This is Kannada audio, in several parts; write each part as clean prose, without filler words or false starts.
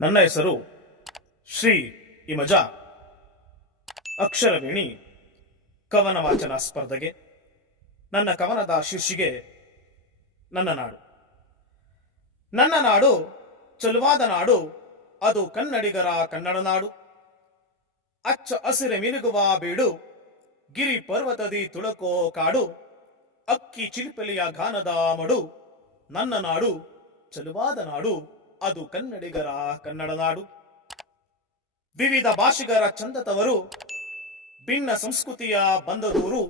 ನನ್ನ ಹೆಸರು ಶ್ರೀ ಇಮಜ. ಅಕ್ಷರವೇಣಿ ಕವನ ವಾಚನ ಸ್ಪರ್ಧೆಗೆ ನನ್ನ ಕವನದ ಶೀರ್ಷಿಕೆ ನನ್ನ ನಾಡು. ನನ್ನ ನಾಡು ಚಲುವಾದ ನಾಡು, ಅದು ಕನ್ನಡಿಗರ ಕನ್ನಡ ನಾಡು. ಅಚ್ಚ ಹಸಿರೆ ಮಿನುಗುವ ಬೀಡು, ಗಿರಿ ಪರ್ವತದಿ ತುಳಕೋ ಕಾಡು, ಅಕ್ಕಿ ಚಿಲಿಪಿಲಿಯ ಗಾನದ ಮಡು. ನನ್ನ ನಾಡು ಚಲುವಾದ ನಾಡು, ಅದು ಕನ್ನಡಿಗರ ಕನ್ನಡ ನಾಡು. ವಿವಿಧ ಭಾಷಿಗರ ಚಂದತವರು, ಭಿನ್ನ ಸಂಸ್ಕೃತಿಯ ಬಂದದೂರು,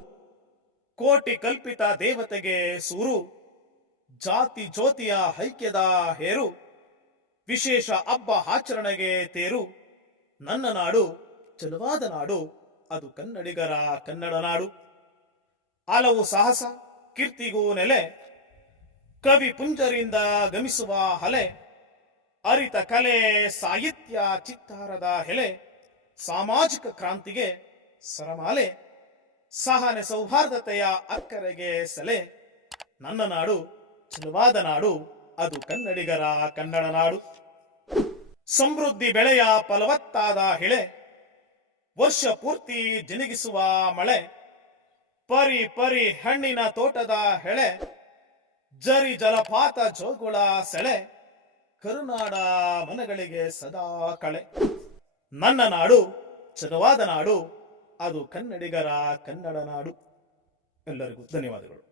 ಕೋಟಿ ಕಲ್ಪಿತ ದೇವತೆಗೆ ಸೂರು, ಜಾತಿ ಜ್ಯೋತಿಯ ಐಕ್ಯದ ಹೇರು, ವಿಶೇಷ ಹಬ್ಬ ಆಚರಣೆಗೆ ತೇರು. ನನ್ನ ನಾಡು ಚಲುವಾದ ನಾಡು, ಅದು ಕನ್ನಡಿಗರ ಕನ್ನಡ ನಾಡು. ಹಲವು ಸಾಹಸ ಕೀರ್ತಿಗೂ ನೆಲೆ, ಕವಿ ಪುಂಜರಿಂದ ಗಮಿಸುವ ಅಲೆ, ಅರಿತ ಕಲೆ ಸಾಹಿತ್ಯ ಚಿತ್ತಾರದ ಹೆಲೆ, ಸಾಮಾಜಿಕ ಕ್ರಾಂತಿಗೆ ಸರಮಾಲೆ, ಸಹನೆ ಸೌಹಾರ್ದತೆಯ ಅಕ್ಕರೆಗೆ ಸೆಲೆ. ನನ್ನ ನಾಡು ಚಲುವಾದ ನಾಡು, ಅದು ಕನ್ನಡಿಗರ ಕನ್ನಡ ನಾಡು. ಸಮೃದ್ಧಿ ಬೆಳೆಯ ಫಲವತ್ತಾದ ಹಿಳೆ, ವರ್ಷ ಪೂರ್ತಿ ಜಿನುಗಿಸುವ ಮಳೆ, ಪರಿ ಪರಿ ಹಣ್ಣಿನ ತೋಟದ ಹೆಳೆ, ಜರಿ ಜಲಪಾತ ಜೋಗುಳ ಸೆಳೆ, ಕರುನಾಡ ಮನಗಳಿಗೆ ಸದಾ ಕಳೆ. ನನ್ನ ನಾಡು ಚಲುವಾದ ನಾಡು, ಅದು ಕನ್ನಡಿಗರ ಕನ್ನಡ ನಾಡು. ಎಲ್ಲರಿಗೂ ಧನ್ಯವಾದಗಳು.